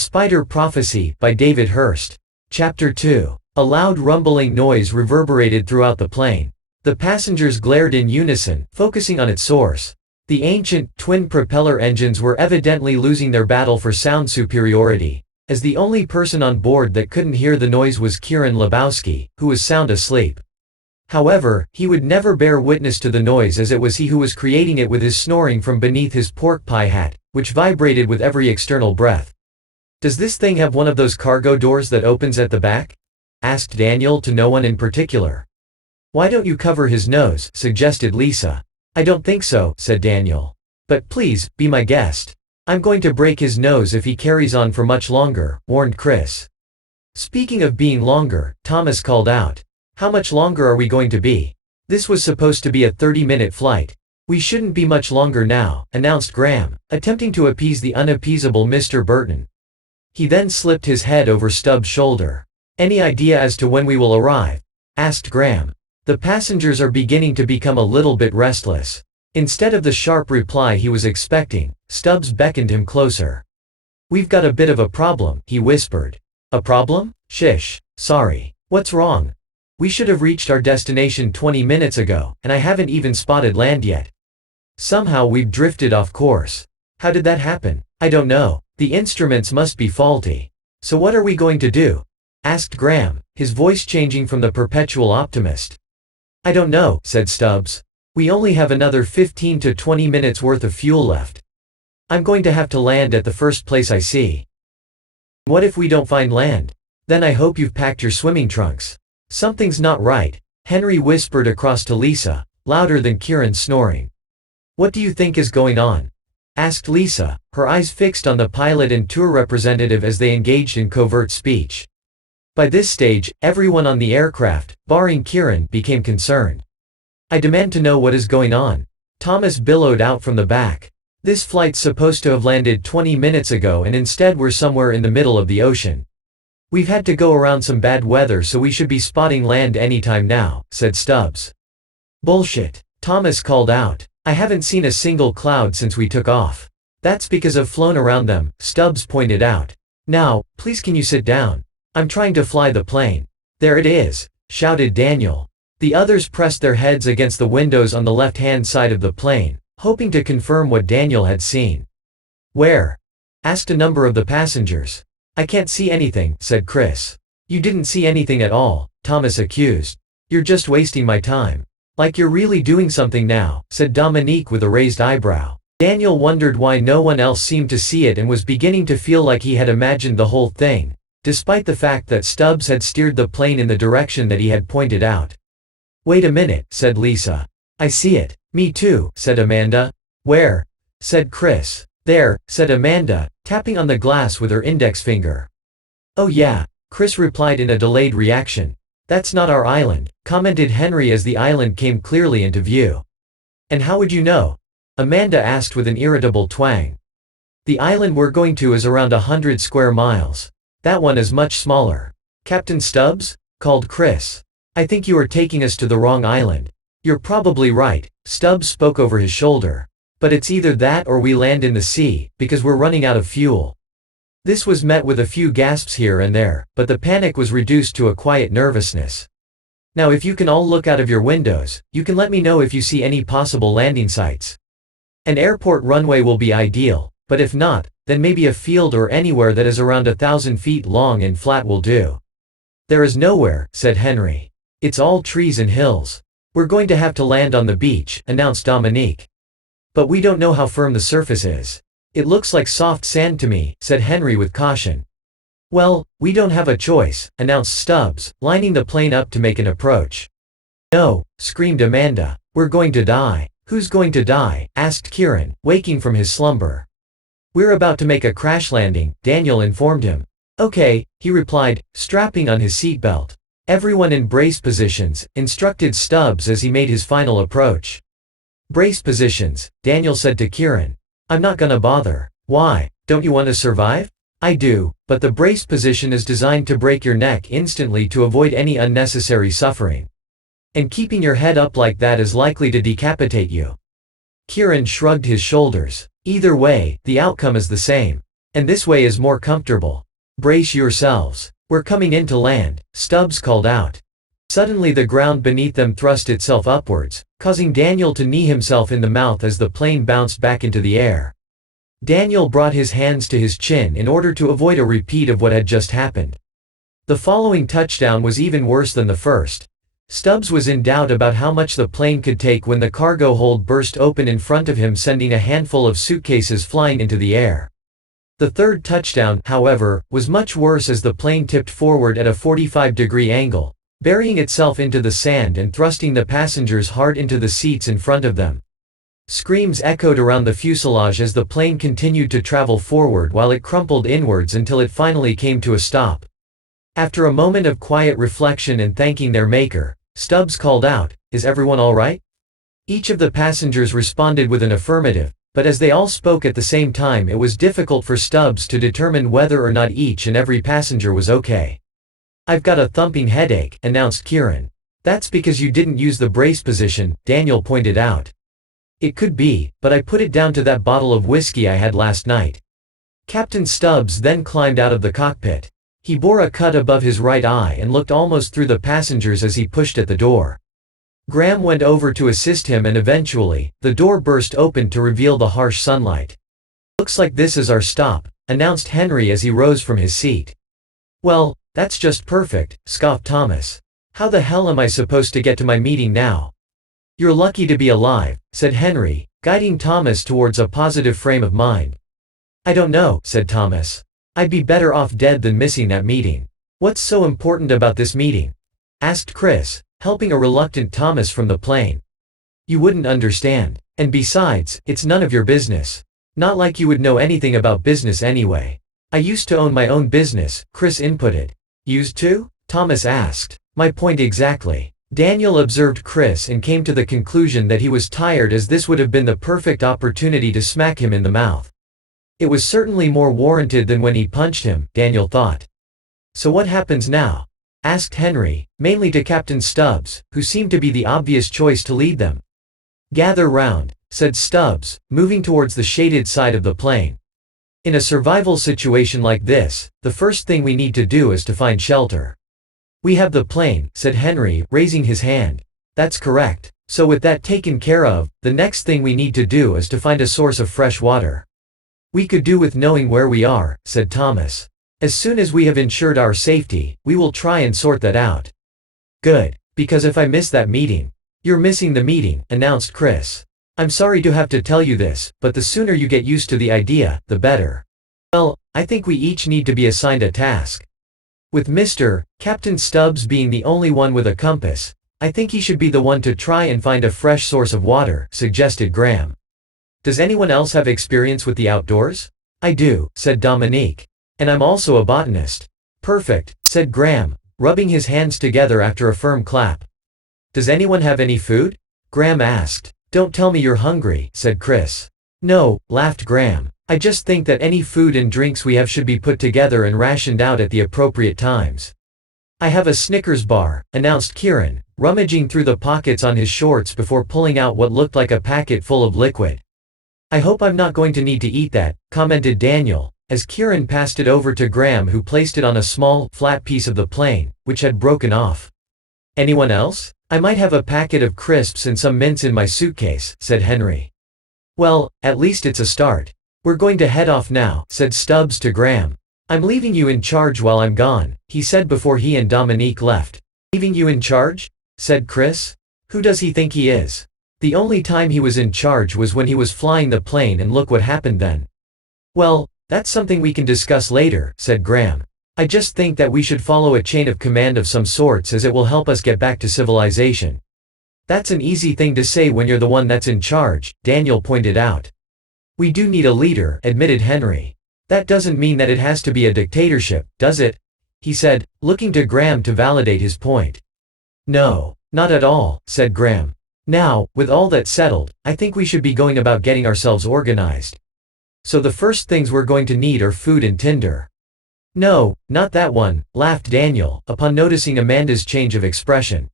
Spider Prophecy by David Hirst. Chapter 2. A loud rumbling noise reverberated throughout the plane. The passengers glared in unison, focusing on its source. The ancient, twin-propeller engines were evidently losing their battle for sound superiority, as the only person on board that couldn't hear the noise was Kieran Lebowski, who was sound asleep. However, he would never bear witness to the noise, as it was he who was creating it with his snoring from beneath his pork pie hat, which vibrated with every external breath. "Does this thing have one of those cargo doors that opens at the back?" asked Daniel to no one in particular. "Why don't you cover his nose?" suggested Lisa. "I don't think so," said Daniel. "But please, be my guest. I'm going to break his nose if he carries on for much longer," warned Chris. Speaking of being longer, Thomas called out, "How much longer are we going to be? This was supposed to be a 30-minute flight." "We shouldn't be much longer now," announced Graham, attempting to appease the unappeasable Mr. Burton. He then slipped his head over Stubbs' shoulder. "Any idea as to when we will arrive?" asked Graham. The passengers are beginning to become a little bit restless. Instead of the sharp reply he was expecting, Stubbs beckoned him closer. "We've got a bit of a problem," he whispered. "A problem? Shish. Sorry. What's wrong? We should have reached our destination 20 minutes ago, and I haven't even spotted land yet. Somehow we've drifted off course. How did that happen? I don't know. The instruments must be faulty. So what are we going to do?" asked Graham, his voice changing from the perpetual optimist. "I don't know," said Stubbs. "We only have another 15 to 20 minutes worth of fuel left. I'm going to have to land at the first place I see." "What if we don't find land? Then I hope you've packed your swimming trunks. Something's not right," Henry whispered across to Lisa, louder than Kieran's snoring. "What do you think is going on?" asked Lisa, her eyes fixed on the pilot and tour representative as they engaged in covert speech. By this stage, everyone on the aircraft, barring Kieran, became concerned. "I demand to know what is going on," Thomas billowed out from the back. "This flight's supposed to have landed 20 minutes ago, and instead we're somewhere in the middle of the ocean. We've had to go around some bad weather, so we should be spotting land anytime now," said Stubbs. "Bullshit," Thomas called out. "I haven't seen a single cloud since we took off." "That's because I've flown around them," Stubbs pointed out. "Now, please can you sit down? I'm trying to fly the plane." "There it is," shouted Daniel. The others pressed their heads against the windows on the left-hand side of the plane, hoping to confirm what Daniel had seen. "Where?" asked a number of the passengers. "I can't see anything," said Chris. "You didn't see anything at all," Thomas accused. "You're just wasting my time." "Like you're really doing something now," said Dominique with a raised eyebrow. Daniel wondered why no one else seemed to see it and was beginning to feel like he had imagined the whole thing, despite the fact that Stubbs had steered the plane in the direction that he had pointed out. "Wait a minute," said Lisa. "I see it." "Me too," said Amanda. "Where?" said Chris. "There," said Amanda, tapping on the glass with her index finger. "Oh yeah," Chris replied in a delayed reaction. "That's not our island," commented Henry as the island came clearly into view. "And how would you know?" Amanda asked with an irritable twang. "The island we're going to is around 100 square miles. That one is much smaller." "Captain Stubbs?" called Chris. "I think you are taking us to the wrong island." "You're probably right," Stubbs spoke over his shoulder. "But it's either that or we land in the sea, because we're running out of fuel." This was met with a few gasps here and there, but the panic was reduced to a quiet nervousness. "Now if you can all look out of your windows, you can let me know if you see any possible landing sites. An airport runway will be ideal, but if not, then maybe a field or anywhere that is around 1,000 feet long and flat will do." "There is nowhere," said Henry. "It's all trees and hills. We're going to have to land on the beach," announced Dominique. "But we don't know how firm the surface is. It looks like soft sand to me," said Henry with caution. "Well, we don't have a choice," announced Stubbs, lining the plane up to make an approach. "No," screamed Amanda. "We're going to die." "Who's going to die?" asked Kieran, waking from his slumber. "We're about to make a crash landing," Daniel informed him. "Okay," he replied, strapping on his seatbelt. "Everyone in brace positions," instructed Stubbs as he made his final approach. "Brace positions," Daniel said to Kieran. "I'm not gonna bother." "Why? Don't you want to survive?" "I do, but the brace position is designed to break your neck instantly to avoid any unnecessary suffering. And keeping your head up like that is likely to decapitate you." Kieran shrugged his shoulders. "Either way, the outcome is the same. And this way is more comfortable. Brace yourselves. We're coming in to land, Stubbs called out. Suddenly the ground beneath them thrust itself upwards, causing Daniel to knee himself in the mouth as the plane bounced back into the air. Daniel brought his hands to his chin in order to avoid a repeat of what had just happened. The following touchdown was even worse than the first. Stubbs was in doubt about how much the plane could take when the cargo hold burst open in front of him, sending a handful of suitcases flying into the air. The third touchdown, however, was much worse as the plane tipped forward at a 45-degree angle, burying itself into the sand and thrusting the passengers hard into the seats in front of them. Screams echoed around the fuselage as the plane continued to travel forward while it crumpled inwards until it finally came to a stop. After a moment of quiet reflection and thanking their maker, Stubbs called out, "Is everyone all right?" Each of the passengers responded with an affirmative, but as they all spoke at the same time, it was difficult for Stubbs to determine whether or not each and every passenger was okay. "I've got a thumping headache," announced Kieran. "That's because you didn't use the brace position," Daniel pointed out. "It could be, but I put it down to that bottle of whiskey I had last night." Captain Stubbs then climbed out of the cockpit. He bore a cut above his right eye and looked almost through the passengers as he pushed at the door. Graham went over to assist him and eventually, the door burst open to reveal the harsh sunlight. "Looks like this is our stop," announced Henry as he rose from his seat. "Well, that's just perfect," scoffed Thomas. "How the hell am I supposed to get to my meeting now?" "You're lucky to be alive," said Henry, guiding Thomas towards a positive frame of mind. "I don't know," said Thomas. "I'd be better off dead than missing that meeting." "What's so important about this meeting?" asked Chris, helping a reluctant Thomas from the plane. "You wouldn't understand. And besides, it's none of your business. Not like you would know anything about business anyway." "I used to own my own business," Chris inputted. "Used to?" Thomas asked. "My point exactly." Daniel observed Chris and came to the conclusion that he was tired, as this would have been the perfect opportunity to smack him in the mouth. It was certainly more warranted than when he punched him, Daniel thought. "So what happens now?" asked Henry, mainly to Captain Stubbs, who seemed to be the obvious choice to lead them. "Gather round," said Stubbs, moving towards the shaded side of the plane. "In a survival situation like this, the first thing we need to do is to find shelter." "We have the plane," said Henry, raising his hand. "That's correct. So with that taken care of, the next thing we need to do is to find a source of fresh water." "We could do with knowing where we are," said Thomas. "As soon as we have ensured our safety, we will try and sort that out." "Good, because if I miss that meeting—" "You're missing the meeting," announced Chris. "I'm sorry to have to tell you this, but the sooner you get used to the idea, the better." "Well, I think we each need to be assigned a task. With Captain Stubbs being the only one with a compass, I think he should be the one to try and find a fresh source of water," suggested Graham. "Does anyone else have experience with the outdoors?" "I do," said Dominique. "And I'm also a botanist." "Perfect," said Graham, rubbing his hands together after a firm clap. "Does anyone have any food?" Graham asked. "Don't tell me you're hungry," said Chris. "No," laughed Graham. "I just think that any food and drinks we have should be put together and rationed out at the appropriate times." "I have a Snickers bar," announced Kieran, rummaging through the pockets on his shorts before pulling out what looked like a packet full of liquid. "I hope I'm not going to need to eat that," commented Daniel, as Kieran passed it over to Graham, who placed it on a small, flat piece of the plane, which had broken off. "Anyone else? I might have a packet of crisps and some mints in my suitcase," said Henry. "Well, at least it's a start. We're going to head off now," said Stubbs to Graham. "I'm leaving you in charge while I'm gone," he said before he and Dominique left. "Leaving you in charge?" said Chris. "Who does he think he is? The only time he was in charge was when he was flying the plane, and look what happened then." "Well, that's something we can discuss later," said Graham. "I just think that we should follow a chain of command of some sorts, as it will help us get back to civilization." "That's an easy thing to say when you're the one that's in charge," Daniel pointed out. "We do need a leader," admitted Henry. "That doesn't mean that it has to be a dictatorship, does it?" he said, looking to Graham to validate his point. "No, not at all," said Graham. "Now, with all that settled, I think we should be going about getting ourselves organized. So the first things we're going to need are food and tinder." "No, not that one," laughed Daniel, upon noticing Amanda's change of expression.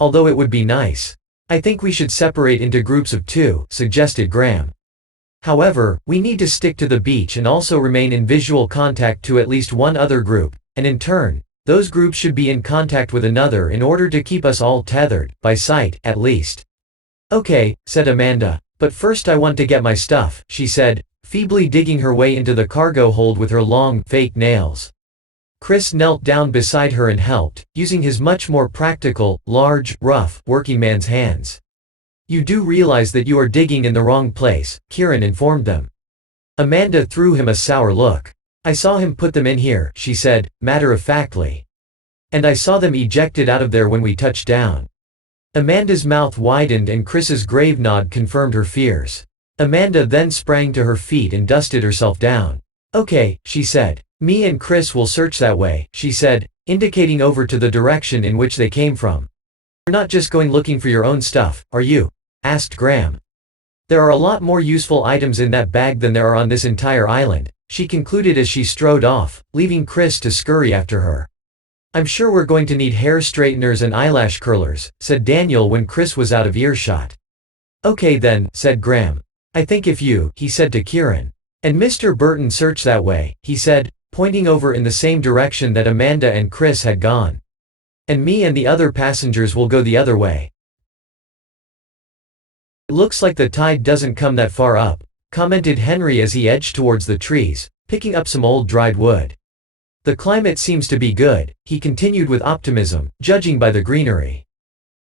"Although it would be nice. I think we should separate into groups of 2, suggested Graham. However, we need to stick to the beach and also remain in visual contact to at least one other group, and in turn, those groups should be in contact with another in order to keep us all tethered, by sight, at least. Okay, said Amanda, but first I want to get my stuff, she said, feebly digging her way into the cargo hold with her long, fake nails. Chris knelt down beside her and helped, using his much more practical, large, rough, working man's hands. You do realize that you are digging in the wrong place, Kieran informed them. Amanda threw him a sour look. I saw him put them in here, she said, matter-of-factly. And I saw them ejected out of there when we touched down. Amanda's mouth widened and Chris's grave nod confirmed her fears. Amanda then sprang to her feet and dusted herself down. Okay, she said. Me and Chris will search that way, she said, indicating over to the direction in which they came from. You're not just going looking for your own stuff, are you? Asked Graham. There are a lot more useful items in that bag than there are on this entire island, she concluded as she strode off, leaving Chris to scurry after her. I'm sure we're going to need hair straighteners and eyelash curlers, said Daniel when Chris was out of earshot. Okay then, said Graham. I think if you, he said to Kieran. And Mr. Burton search that way, he said, pointing over in the same direction that Amanda and Chris had gone. And me and the other passengers will go the other way. It looks like the tide doesn't come that far up, commented Henry as he edged towards the trees, picking up some old dried wood. The climate seems to be good, he continued with optimism, judging by the greenery.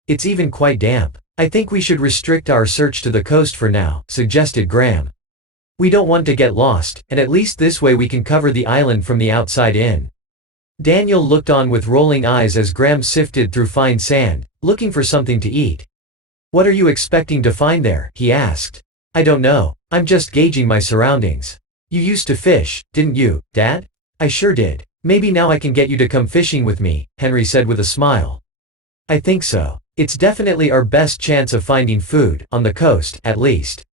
It's even quite damp. I think we should restrict our search to the coast for now, suggested Graham. We don't want to get lost, and at least this way we can cover the island from the outside in. Daniel looked on with rolling eyes as Graham sifted through fine sand, looking for something to eat. What are you expecting to find there? He asked. I don't know, I'm just gauging my surroundings. You used to fish, didn't you, Dad? I sure did. Maybe now I can get you to come fishing with me, Henry said with a smile. I think so. It's definitely our best chance of finding food, on the coast, at least.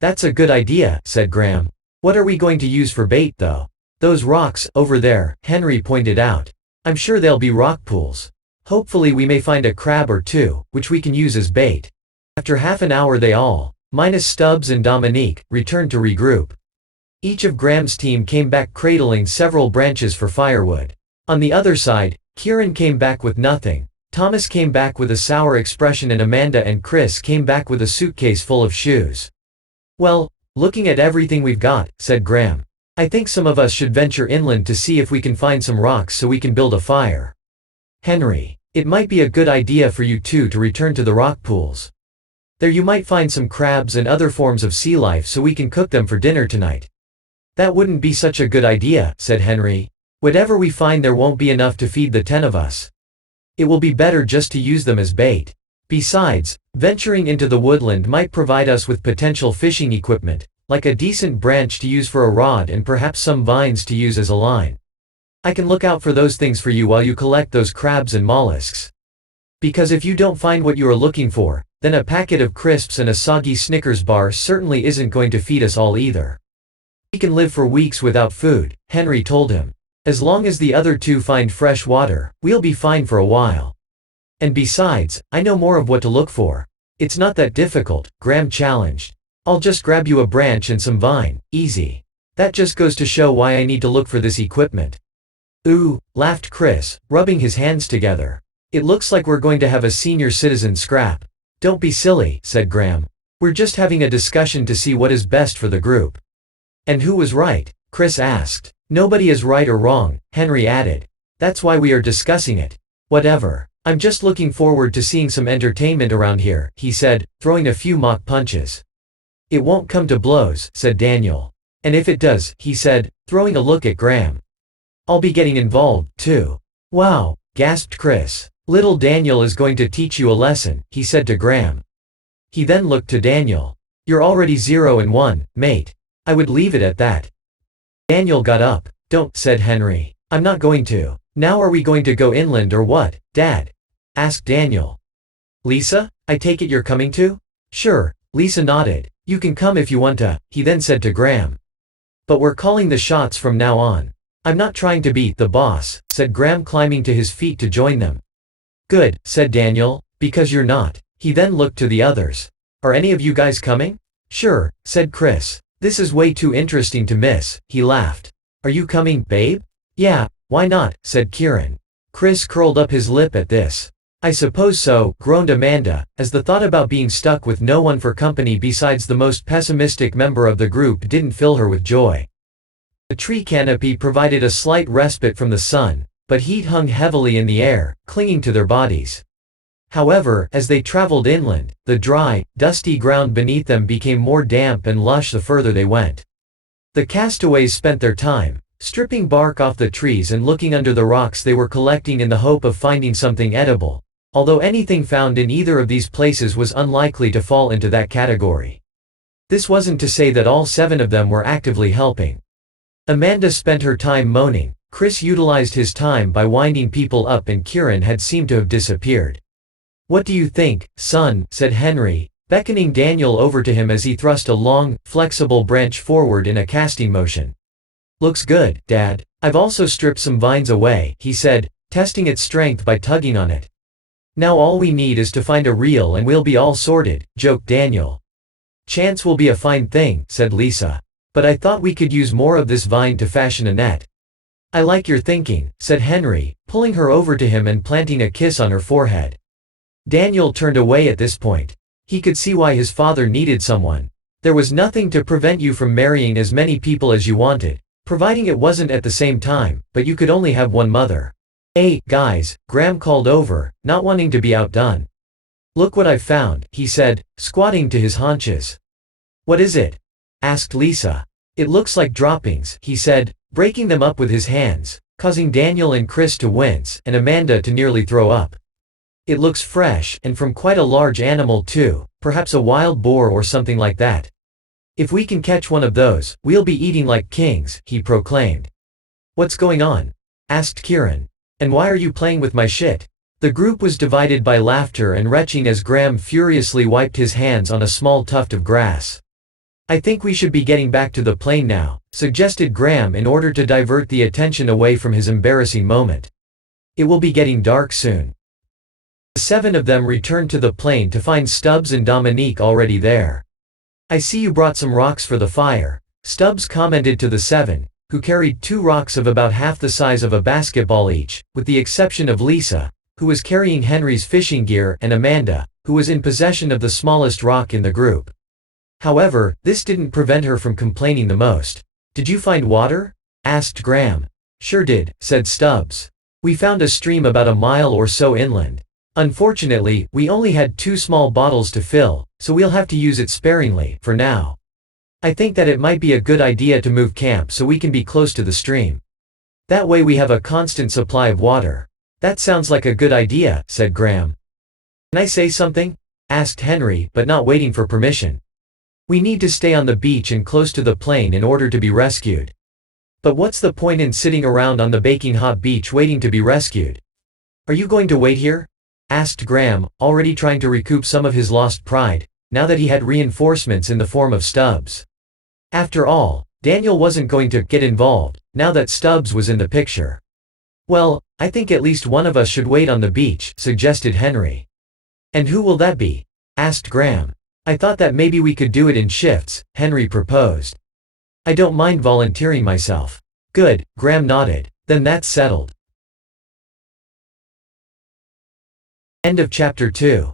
That's a good idea, said Graham. What are we going to use for bait though? Those rocks, over there, Henry pointed out. I'm sure they'll be rock pools. Hopefully we may find a crab or two, which we can use as bait. After half an hour they all, minus Stubbs and Dominique, returned to regroup. Each of Graham's team came back cradling several branches for firewood. On the other side, Kieran came back with nothing, Thomas came back with a sour expression and Amanda and Chris came back with a suitcase full of shoes. Well, looking at everything we've got, said Graham, I think some of us should venture inland to see if we can find some rocks so we can build a fire. Henry, it might be a good idea for you two to return to the rock pools. There you might find some crabs and other forms of sea life so we can cook them for dinner tonight. That wouldn't be such a good idea, said Henry. Whatever we find there won't be enough to feed the 10 of us. It will be better just to use them as bait. Besides, venturing into the woodland might provide us with potential fishing equipment, like a decent branch to use for a rod and perhaps some vines to use as a line. I can look out for those things for you while you collect those crabs and mollusks. Because if you don't find what you are looking for, then a packet of crisps and a soggy Snickers bar certainly isn't going to feed us all either. We can live for weeks without food, Henry told him. As long as the other two find fresh water, we'll be fine for a while. And besides, I know more of what to look for. It's not that difficult, Graham challenged. I'll just grab you a branch and some vine, easy. That just goes to show why I need to look for this equipment. Ooh, laughed Chris, rubbing his hands together. It looks like we're going to have a senior citizen scrap. Don't be silly, said Graham. We're just having a discussion to see what is best for the group. And who was right? Chris asked. Nobody is right or wrong, Henry added. That's why we are discussing it. Whatever. I'm just looking forward to seeing some entertainment around here, he said, throwing a few mock punches. It won't come to blows, said Daniel. And if it does, he said, throwing a look at Graham. I'll be getting involved, too. Wow, gasped Chris. Little Daniel is going to teach you a lesson, he said to Graham. He then looked to Daniel. You're already 0-1, mate. I would leave it at that. Daniel got up. Don't, said Henry. I'm not going to. Now are we going to go inland or what, Dad? Asked Daniel. Lisa, I take it you're coming too? Sure, Lisa nodded. You can come if you want to, he then said to Graham. But we're calling the shots from now on. I'm not trying to be the boss, said Graham climbing to his feet to join them. Good, said Daniel, because you're not. He then looked to the others. Are any of you guys coming? Sure, said Chris. This is way too interesting to miss, he laughed. Are you coming, babe? Yeah, why not, said Kieran. Chris curled up his lip at this. I suppose so, groaned Amanda, as the thought about being stuck with no one for company besides the most pessimistic member of the group didn't fill her with joy. The tree canopy provided a slight respite from the sun, but heat hung heavily in the air, clinging to their bodies. However, as they traveled inland, the dry, dusty ground beneath them became more damp and lush the further they went. The castaways spent their time stripping bark off the trees and looking under the rocks they were collecting in the hope of finding something edible, although anything found in either of these places was unlikely to fall into that category. This wasn't to say that all 7 of them were actively helping. Amanda spent her time moaning, Chris utilized his time by winding people up, and Kieran had seemed to have disappeared. What do you think, son? Said Henry, beckoning Daniel over to him as he thrust a long, flexible branch forward in a casting motion. Looks good, Dad. I've also stripped some vines away, he said, testing its strength by tugging on it. Now all we need is to find a reel and we'll be all sorted, joked Daniel. Chance will be a fine thing, said Lisa. But I thought we could use more of this vine to fashion a net. I like your thinking, said Henry, pulling her over to him and planting a kiss on her forehead. Daniel turned away at this point. He could see why his father needed someone. There was nothing to prevent you from marrying as many people as you wanted, providing it wasn't at the same time, but you could only have one mother. Hey, guys, Graham called over, not wanting to be outdone. Look what I've found, he said, squatting to his haunches. What is it? Asked Lisa. It looks like droppings, he said, breaking them up with his hands, causing Daniel and Chris to wince, and Amanda to nearly throw up. It looks fresh, and from quite a large animal too, perhaps a wild boar or something like that. If we can catch one of those, we'll be eating like kings, he proclaimed. What's going on? Asked Kieran. And why are you playing with my shit? The group was divided by laughter and retching as Graham furiously wiped his hands on a small tuft of grass. I think we should be getting back to the plane now, suggested Graham in order to divert the attention away from his embarrassing moment. It will be getting dark soon. The 7 of them returned to the plane to find Stubbs and Dominique already there. I see you brought some rocks for the fire, Stubbs commented to the 7, who carried 2 rocks of about half the size of a basketball each, with the exception of Lisa, who was carrying Henry's fishing gear, and Amanda, who was in possession of the smallest rock in the group. However, this didn't prevent her from complaining the most. Did you find water? Asked Graham. Sure did, said Stubbs. We found a stream about a mile or so inland. Unfortunately, we only had 2 small bottles to fill, so we'll have to use it sparingly, for now. I think that it might be a good idea to move camp so we can be close to the stream. That way we have a constant supply of water. That sounds like a good idea, said Graham. Can I say something? Asked Henry, but not waiting for permission. We need to stay on the beach and close to the plane in order to be rescued. But what's the point in sitting around on the baking hot beach waiting to be rescued? Are you going to wait here? Asked Graham, already trying to recoup some of his lost pride, now that he had reinforcements in the form of Stubbs. After all, Daniel wasn't going to get involved, now that Stubbs was in the picture. Well, I think at least one of us should wait on the beach, suggested Henry. And who will that be? Asked Graham. I thought that maybe we could do it in shifts, Henry proposed. I don't mind volunteering myself. Good, Graham nodded. Then that's settled. End of chapter 2.